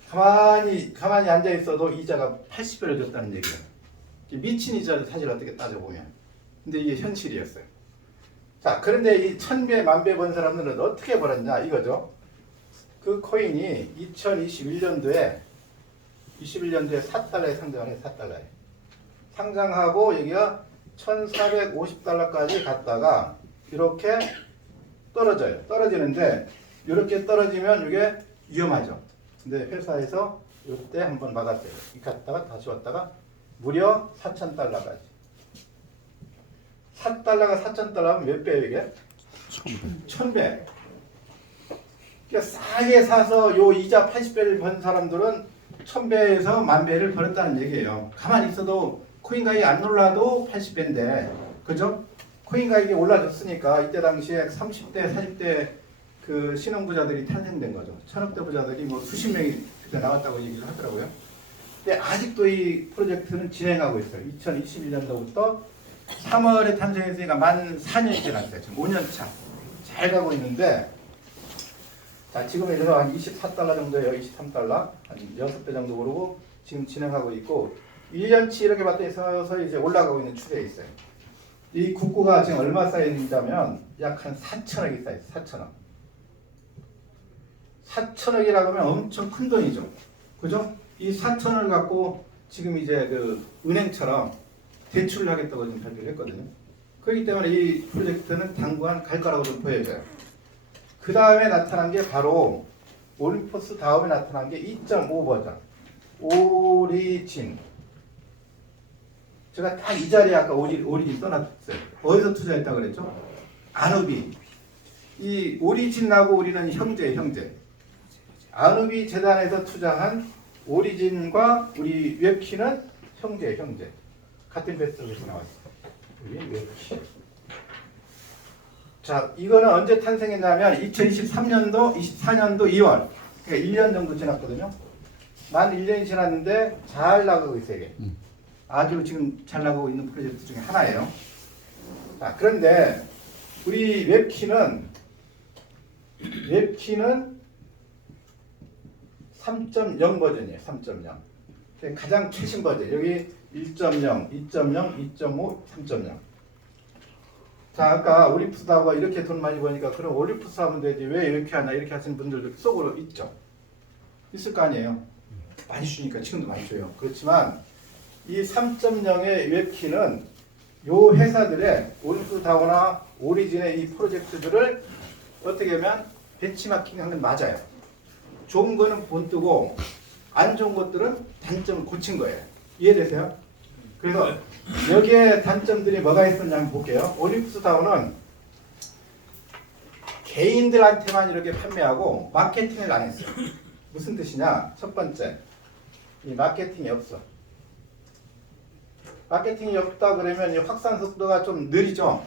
가만히 앉아 있어도 이자가 80배를 줬다는 얘기예요. 미친 이자를 사실 어떻게 따져보면. 근데 이게 현실이었어요. 자, 그런데 이 1,000배, 10,000배 번 사람들은 어떻게 벌었냐 이거죠. 그 코인이 2021년도에 4달러에 상장을 해요. 4달러에. 상장하고 여기가 $1,450까지 갔다가 이렇게 떨어져요. 떨어지는데 이렇게 떨어지면 이게 위험하죠. 근데 회사에서 이때 한번 막았어요. 이 갔다가 다시 왔다가 무려 $4,000까지. 4달러가 $4,000면 몇 배예요 이게? 1,000배. 그러니까 싸게 사서 요 이자 80배를 번 사람들은 1,000배에서 10,000배를 벌었다는 얘기예요. 가만히 있어도 코인 가격이 안 올라도 80배인데, 그죠? 코인 가격이 올라졌으니까 이때 당시에 30대, 40대 그 신흥부자들이 탄생된 거죠. 천억대 부자들이 뭐 수십 명이 그때 나왔다고 얘기를 하더라고요. 근데 아직도 이 프로젝트는 진행하고 있어요. 2021년도부터 3월에 탄생했으니까 만 4년이 지났어요. 지금 5년 차. 잘 가고 있는데, 자, 지금에 들어서 한 24달러 정도예요. 23달러. 한 6배 정도 오르고 지금 진행하고 있고, 1년치 이렇게 봤더니 서서 이제 올라가고 있는 추세에 있어요. 이 국고가 지금 얼마 쌓여있냐면 약 한 4천억이 쌓여있어요. 4천억. 4천억이라고 하면 엄청 큰 돈이죠. 그죠? 이 4천억을 갖고 지금 이제 그 은행처럼 대출을 하겠다고 지금 발표를 했거든요. 그렇기 때문에 이 프로젝트는 당분간 갈 거라고 좀 보여져요. 그 다음에 나타난 게 바로 올림포스 다음에 나타난 게 2.5 버전. 오리진. 제가 딱 이 자리에 아까 오리진 써놨어요. 어디서 투자했다고 그랬죠? 아누비. 이 오리진하고 우리는 형제. 아누비 재단에서 투자한 오리진과 우리 웹키는 형제. 같은 뱃속에서 나왔어요. 우리 웹키. 자, 이거는 언제 탄생했냐면 2023년도, 24년도 2월. 그러니까 1년 정도 지났거든요. 만 1년이 지났는데 잘 나가고 있어요. 이게. 아주 지금 잘 나가고 있는 프로젝트 중에 하나예요. 자, 그런데 우리 웹키는 3.0 버전이에요. 3.0. 가장 최신 버전. 여기 1.0, 2.0, 2.5, 3.0. 자, 아까 올림푸스하고 이렇게 돈 많이 버니까 그럼 올림푸스 하면 되지 왜 이렇게 하나 이렇게 하시는 분들도 속으로 있죠. 있을 거 아니에요. 많이 주니까 지금도 많이 줘요. 그렇지만 이 3.0의 웹키는 요 회사들의 올림푸스하거나 오리진의 이 프로젝트들을 어떻게 하면 벤치마킹하는 건 맞아요. 좋은 거는 본뜨고 안 좋은 것들은 단점을 고친 거예요. 이해되세요? 그래서 여기에 단점들이 뭐가 있었냐 한번 볼게요. 올림푸스다운은 개인들한테만 이렇게 판매하고 마케팅을 안 했어요. 무슨 뜻이냐? 첫 번째, 이 마케팅이 없어. 마케팅이 없다 그러면 이 확산 속도가 좀 느리죠.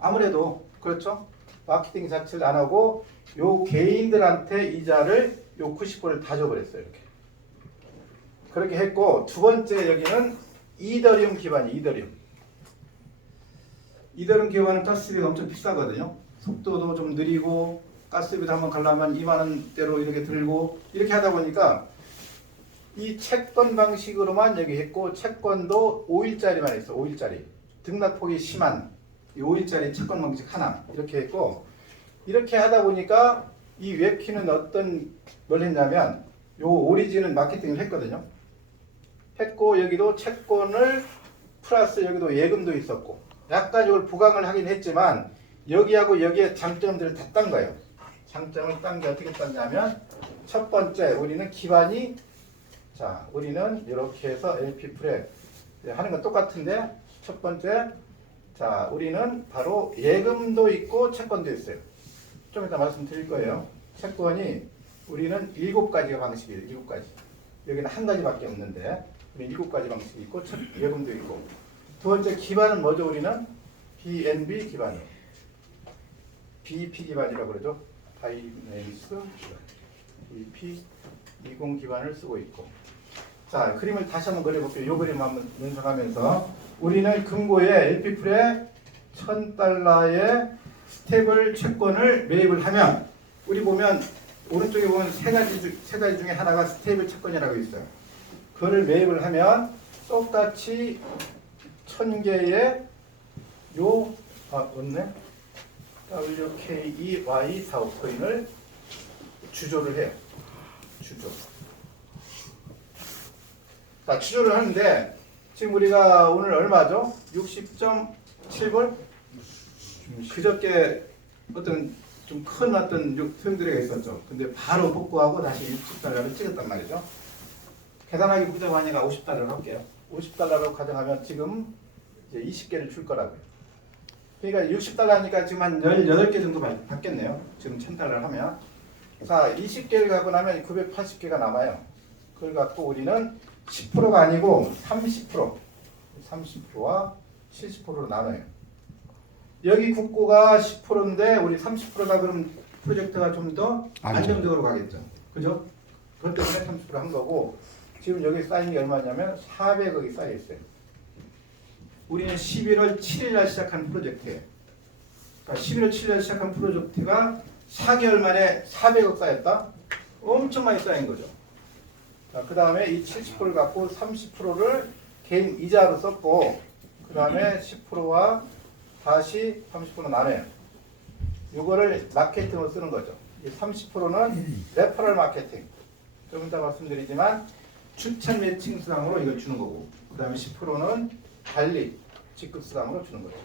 아무래도 그렇죠. 마케팅 자체를 안 하고 요 개인들한테 이자를 요 90%를 다 줘버렸어요. 이렇게. 그렇게 했고 두 번째 여기는 이더리움 기반이 이더리움 기반은 가스비가 엄청 비싸거든요. 속도도 좀 느리고 가스비도 한번 가려면 2만 원대로 이렇게 들고 이렇게 하다 보니까 이 채권 방식으로만 여기 했고 채권도 5일짜리만 했어. 5일짜리. 등락폭이 심한 이 5일짜리 채권 방식 하나 이렇게 했고 이렇게 하다 보니까 이 웹키는 뭘 했냐면 요 오리진은 마케팅을 했거든요. 했고 여기도 채권을 플러스 여기도 예금도 있었고 약간 이걸 부강을 하긴 했지만 여기하고 여기에 장점들을 다 딴 거예요. 장점을 딴 게 어떻게 땄냐면 첫 번째 우리는 기반이 자 우리는 이렇게 해서 LP 프랩 하는 건 똑같은데 첫 번째 자 우리는 바로 예금도 있고 채권도 있어요. 좀 이따 말씀드릴 거예요. 채권이 우리는 7가지가 방식이에요. 7가지. 여기는 한 가지밖에 없는데 우리 7가지 방식이 있고 예금도 있고 두 번째 기반은 뭐죠? 우리는 BNB 기반이에요. BP 기반이라고 그러죠. 바이낸스 BP 20 기반을 쓰고 있고 자 그림을 다시 한번 그려볼게요. 이 그림 한번 연상하면서 우리는 금고에 LP풀에 $1,000의 스테이블 채권을 매입을 하면 우리 보면 오른쪽에 보면 세 가지 중에 하나가 스테이블 채권이라고 있어요. 그거를 매입을 하면 똑같이 1000개의 없네. WKEY 사업코인을 주조를 해요. 주조. 자, 주조를 하는데 지금 우리가 오늘 얼마죠? 60.7불? 그저께 어떤 좀 큰 어떤 소용돌이가 있었죠. 근데 바로 복구하고 다시 60달러를 찍었단 말이죠. 계산하기 부족하니까 50달러를 할게요. 50달러로 가정하면 지금 이제 20개를 줄 거라고요. 그러니까 60달러니까 지금 한 18개 정도 받겠네요. 지금 1000달러를 하면. 자, 20개를 갖고 나면 980개가 남아요. 그걸 갖고 우리는 10%가 아니고 30%와 70%로 나눠요. 여기 국고가 10%인데 우리 30%다 그러면 프로젝트가 좀 더 안정적으로 가겠죠. 그죠? 그것 때문에 30%한 거고 지금 여기 쌓인 게 얼마냐면 400억이 쌓여 있어요. 우리는 11월 7일 날 시작한 프로젝트예요. 그러니까 11월 7일 날 시작한 프로젝트가 4개월 만에 400억 쌓였다? 엄청 많이 쌓인 거죠. 그 다음에 이 70%를 갖고 30%를 개인 이자로 썼고 그 다음에 10%와 다시 30% 나눠요. 이거를 마케팅으로 쓰는 거죠. 이 30%는 레퍼럴 마케팅. 좀 이따 말씀드리지만 추천 매칭 수당으로 이걸 주는 거고 그 다음에 10%는 관리 직급 수당으로 주는 거죠.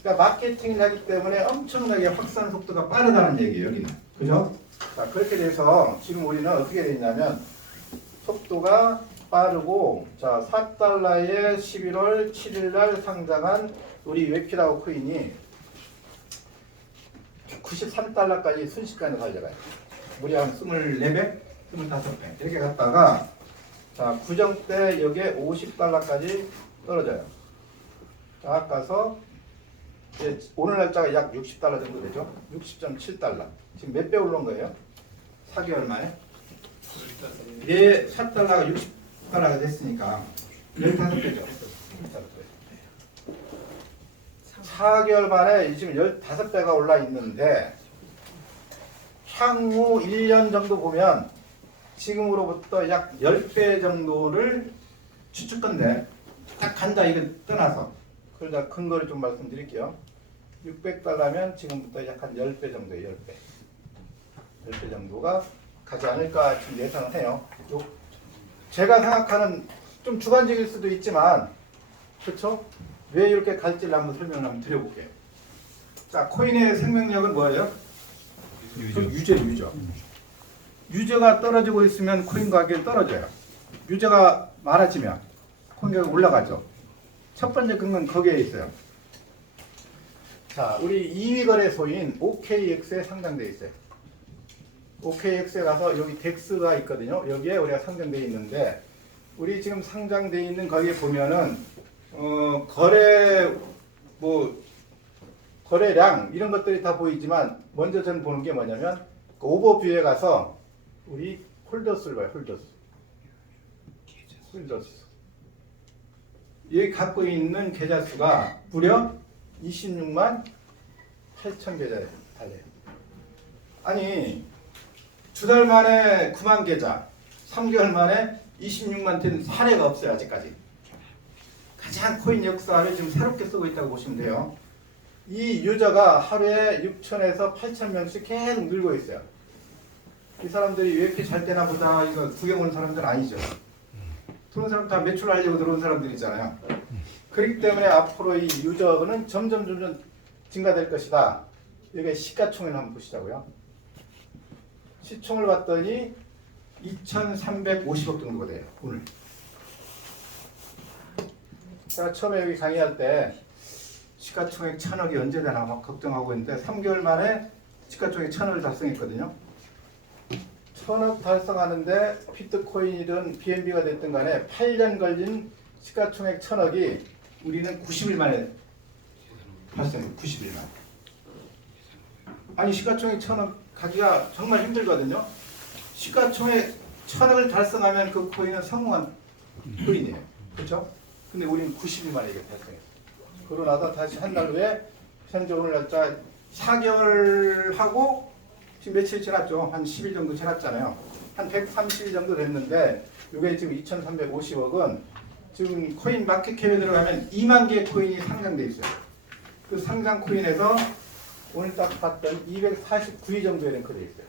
그러니까 마케팅을 하기 때문에 엄청나게 확산 속도가 빠르다는 얘기예요. 여기는. 그죠? 자, 그렇게 돼서 지금 우리는 어떻게 되냐면 속도가 빠르고 자 4달러에 11월 7일 날 상장한 우리 웨피라고 코인이 93달러까지 순식간에 달려가요. 무려 한 24배? 25배 이렇게 갔다가 자 구정 때 여기에 50달러까지 떨어져요. 자 가서 이제 오늘 날짜가 약 60달러 정도 되죠. 60.7달러. 지금 몇 배 올라온 거예요? 4개월 만에. 얘 4달러가 60달러가 됐으니까 15배죠. 4개월 만에 지금 15배가 올라 있는데 향후 1년 정도 보면 지금으로부터 약 10배 정도를 추측건데 딱 간다 이거 떠나서 그러다 근거를 좀 말씀드릴게요. 600달러면 지금부터 약 한 10배 정도예요. 10배. 10배 정도가 가지 않을까 지금 예상을 해요. 제가 생각하는 좀 주관적일 수도 있지만 그렇죠? 왜 이렇게 갈지를 한번 설명을 한번 드려볼게요. 자, 코인의 생명력은 뭐예요? 유저. 유저가 떨어지고 있으면 코인 가격이 떨어져요. 유저가 많아지면 코인 가격이 올라가죠. 첫 번째 근거는 거기에 있어요. 자, 우리 2위 거래소인 OKX에 상장되어 있어요. OKX에 가서 여기 덱스가 있거든요. 여기에 우리가 상장되어 있는데 우리 지금 상장되어 있는 거기에 보면은 거래량 이런 것들이 다 보이지만 먼저 저는 보는 게 뭐냐면 그 오버뷰에 가서 우리 홀더스를 봐요. 홀더스. 여기 갖고 있는 계좌 수가 무려 26만 8천 계좌에 달려요. 아니 두 달 만에 9만 계좌, 3개월 만에 26만 된 사례가 없어요. 아직까지. 가장 코인 역사를 지금 새롭게 쓰고 있다고 보시면 돼요. 이 유저가 하루에 6천에서 8천 명씩 계속 늘고 있어요. 이 사람들이 왜 이렇게 잘 되나 보다 이거 구경 온 사람들 아니죠. 들어온 사람 다 매출하려고 들어온 사람들이잖아요. 그렇기 때문에 앞으로 이 유저는 점점 증가될 것이다. 여기 시가총액을 한번 보시자고요. 시총을 봤더니 2,350억 정도가 돼요. 오늘. 제가 처음에 여기 강의할 때 시가총액 1,000억이 언제 되나 막 걱정하고 있는데 3개월 만에 시가총액 1,000억을 달성했거든요. 1,000억 달성하는데 비트코인이든 BNB가 됐든 간에 8년 걸린 시가총액 1,000억이 우리는 90일 만에 달성해요. 90일 만에. 아니 시가총액 1,000억 가기가 정말 힘들거든요. 시가총액 1,000억을 달성하면 그 코인은 성공한 코인이에요. 그렇죠? 근데 우리는 90일 만에 이게 달성했어요. 그러고 나서 다시 한 달 후에 현재 오늘 날짜 4개월 하고 지금 며칠 지났죠? 한 10일 정도 지났잖아요. 한 130일 정도 됐는데 이게 지금 2,350억은 지금 코인 마켓캡에 들어가면 2만 개의 코인이 상장돼 있어요. 그 상장 코인에서 오늘 딱 봤던 249위 정도에 랭크되어 있어요.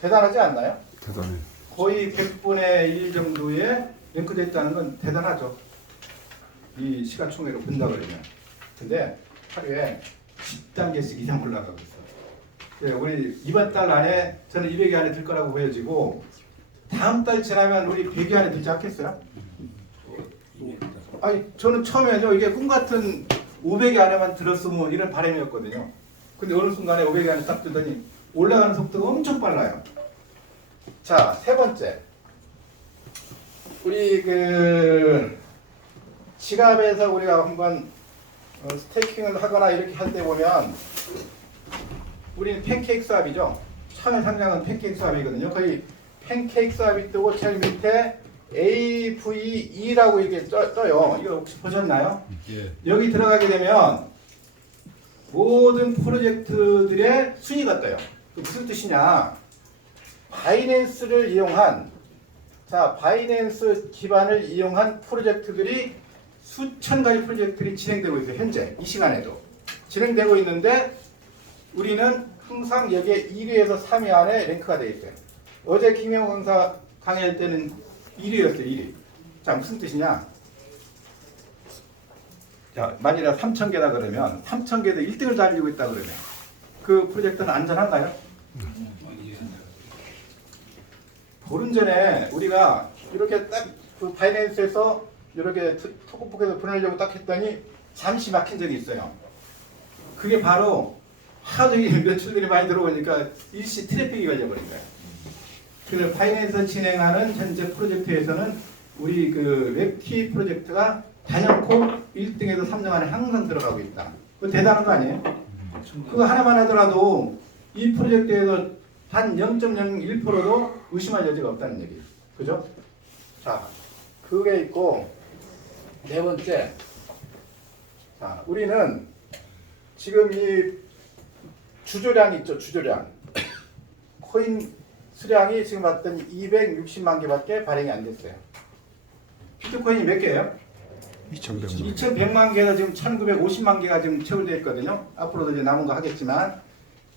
대단하지 않나요? 대단해. 거의 100분의 1 정도에 랭크되어 있다는 건 대단하죠. 이 시가총액으로 본다 그러면. 근데 하루에 10단계씩 이상 올라가고 있어요. 네, 우리 이번 달 안에 저는 200위 안에 들 거라고 보여지고 다음 달 지나면 우리 100위 안에 들지 않겠어요? 아니 저는 처음에는요 이게 꿈 같은 500위 안에만 들었으면 이런 바람이었거든요. 근데 어느 순간에 500위 안에 딱 들더니 올라가는 속도가 엄청 빨라요. 자, 세 번째. 우리 그 지갑에서 우리가 한번 스테이킹을 하거나 이렇게 할 때 보면 우리는 팬케이크 수압이죠. 처음에 상장은 팬케이크 수압이거든요. 거의 팬케이크 수압이 뜨고 제일 밑에 AVE라고 이렇게 떠요. 이거 혹시 보셨나요? 예. 여기 들어가게 되면 모든 프로젝트들의 순위가 떠요. 그 무슨 뜻이냐? 바이낸스를 이용한 바이낸스 기반을 이용한 프로젝트들이 수천 가지 프로젝트들이 진행되고 있어요. 현재 이 시간에도 진행되고 있는데 우리는 항상 여기에 1위에서 3위 안에 랭크가 되어 있어요. 어제 김영호 강사 강의할 때는 1위였어요. 1위. 자, 무슨 뜻이냐? 자, 만일에 3,000개다 그러면 3,000개도 1등을 달리고 있다 그러면 그 프로젝트는 안전한가요? 보름 전에 우리가 이렇게 딱 그 바이낸스에서 이렇게 토크북에서 보내려고 딱 했더니 잠시 막힌 적이 있어요. 그게 바로 하도 며칠들이 많이 들어오니까 일시 트래픽이 걸려버린 거예요. 그래서 바이낸스 진행하는 현재 프로젝트에서는 우리 그 웹키 프로젝트가 단연코 1등에서 3등 안에 항상 들어가고 있다. 그거 대단한 거 아니에요? 그거 하나만 하더라도 이 프로젝트에서 단 0.01%도 의심할 여지가 없다는 얘기예요. 그죠? 자, 그게 있고 네 번째, 자, 우리는 지금 이 주조량 있죠, 주조량. 코인 수량이 지금 봤더니 260만 개밖에 발행이 안 됐어요. 비트코인이 몇 개예요? 2,100만 개에서 지금 1,950만 개가 지금 채울되어 있거든요. 앞으로도 이제 남은 거 하겠지만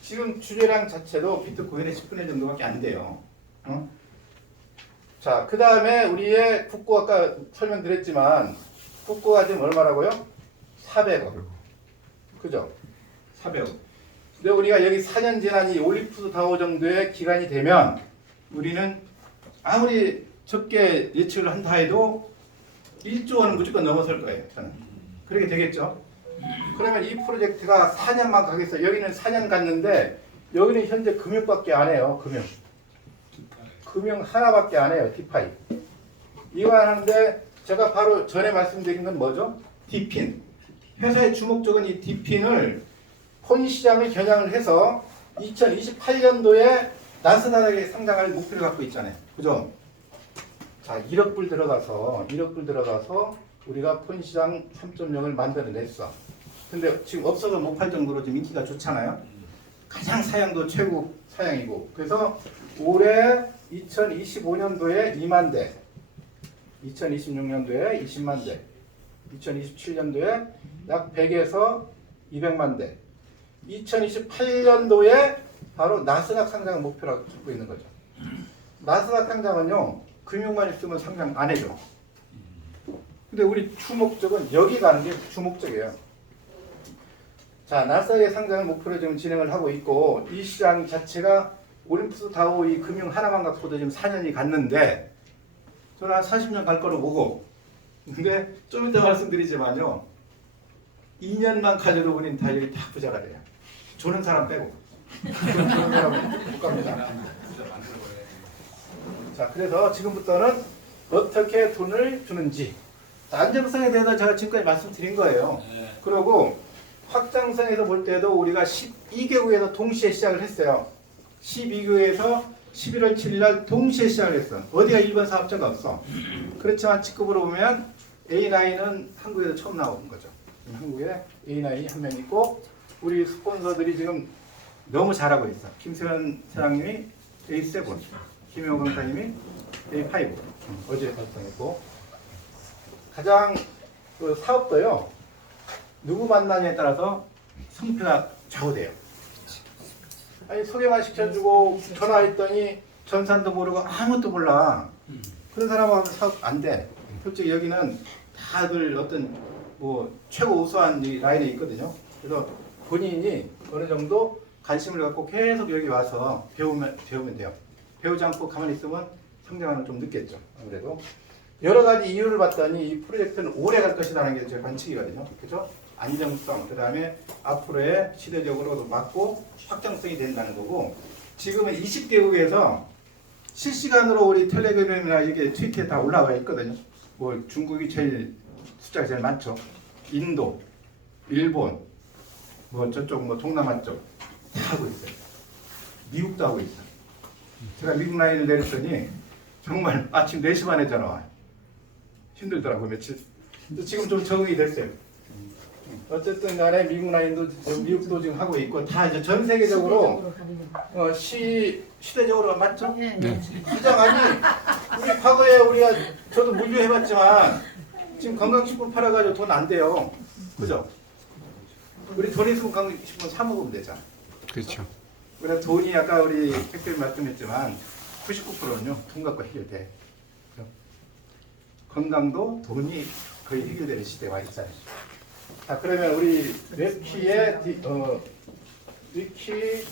지금 주조량 자체도 비트코인의 10분의 1 정도밖에 안 돼요. 자, 그 다음에 우리의 국고 아까 설명드렸지만 국고가 지금 얼마라고요? 400억. 그죠? 400억. 근데 우리가 여기 4년 지난 이 올리푸드 다오 정도의 기간이 되면 우리는 아무리 적게 예측을 한다 해도 1조 원은 무조건 넘어설 거예요. 저는. 그렇게 되겠죠. 그러면 이 프로젝트가 4년만 가겠어요. 여기는 4년 갔는데 여기는 현재 금융밖에 안 해요. 금융 하나밖에 안 해요. 디파이. 이거 하는데 제가 바로 전에 말씀드린 건 뭐죠? 디핀. 회사의 주목적인 이 디핀을 폰 시장을 겨냥을 해서 2028년도에 나스닥에 상장할 목표를 갖고 있잖아요. 그죠? 자, 1억 불 들어가서 우리가 폰 시장 3.0을 만들어냈어. 근데 지금 없어서 못 팔 정도로 지금 인기가 좋잖아요. 가장 사양도 최고 사양이고. 그래서 올해 2025년도에 2만 대, 2026년도에 20만 대, 2027년도에 약 100에서 200만 대, 2028년도에 바로 나스닥 상장을 목표로 잡고 있는 거죠. 나스닥 상장은요, 금융만 있으면 상장 안 해줘. 근데 우리 주목적은 여기 가는 게 주목적이에요. 자, 나스닥의 상장을 목표로 지금 진행을 하고 있고, 이 시장 자체가 올림푸스 다오 이 금융 하나만 갖고도 지금 4년이 갔는데, 저는 한 40년 갈 거로 보고, 근데 좀 이따 말씀드리지만요, 2년만 가져도 우린 다 여기 다 부자가 돼요. 조는 사람 빼고. 조는 사람은 못 갑니다. 자, 그래서 지금부터는 어떻게 돈을 주는지, 안정성에 대해서 제가 지금까지 말씀드린 거예요. 그리고 확장성에서 볼 때도 우리가 12개국에서 동시에 시작을 했어요. 12개국에서 11월 7일 날 동시에 시작을 했어. 어디가 일본 사업자가 없어. 그렇지만 직급으로 보면 A9은 한국에서 처음 나온 거죠. 한국에 A9이 한 명 있고, 우리 스폰서들이 지금 너무 잘하고 있어. 김세현 사장님이 A7, 김영호 강사님이 A5 어제 발표했고, 가장 그 사업도요, 누구 만나냐에 따라서 성패가 좌우돼요. 아니, 소개만 시켜주고 전화했더니 전산도 모르고 아무것도 몰라. 그런 사람하고 사업 안 돼. 솔직히 여기는 다들 어떤 뭐 최고 우수한 이 라인에 있거든요. 그래서 본인이 어느 정도 관심을 갖고 계속 여기 와서 배우면 돼요. 배우지 않고 가만히 있으면 성장하는 좀 늦겠죠. 아무래도 여러 가지 이유를 봤더니 이 프로젝트는 오래 갈 것이라는 게 제 관측이거든요. 그죠? 안정성, 그 다음에 앞으로의 시대적으로도 맞고 확장성이 된다는 거고, 지금은 20개국에서 실시간으로 우리 텔레그램이나 이게 트위터에 다 올라와 있거든요. 뭐 중국이 제일 숫자가 제일 많죠. 인도, 일본, 뭐 저쪽 뭐 동남아 쪽, 다 하고 있어요. 미국도 하고 있어요. 제가 미국 라인을 내렸더니 정말 아침 4시 반에 전화 와요. 힘들더라고요, 며칠. 근데 지금 좀 적응이 됐어요. 어쨌든 간에 미국 라인도 미국도 지금 하고 있고 다 이제 전 세계적으로 시대적으로 맞죠? 네. 시장 아니 우리 과거에 우리가 저도 물류해봤지만 지금 건강식품 팔아가지고 돈 안 돼요. 그죠? 우리 돈 있으면 건강식품 사 먹으면 되잖아. 그렇죠. 그래 돈이 아까 우리 택배님 말씀했지만 99%는요 돈 갖고 해결돼. 그죠? 건강도 돈이 거의 해결되는 시대에 와 있어요. 자 그러면 우리 웹키의 위키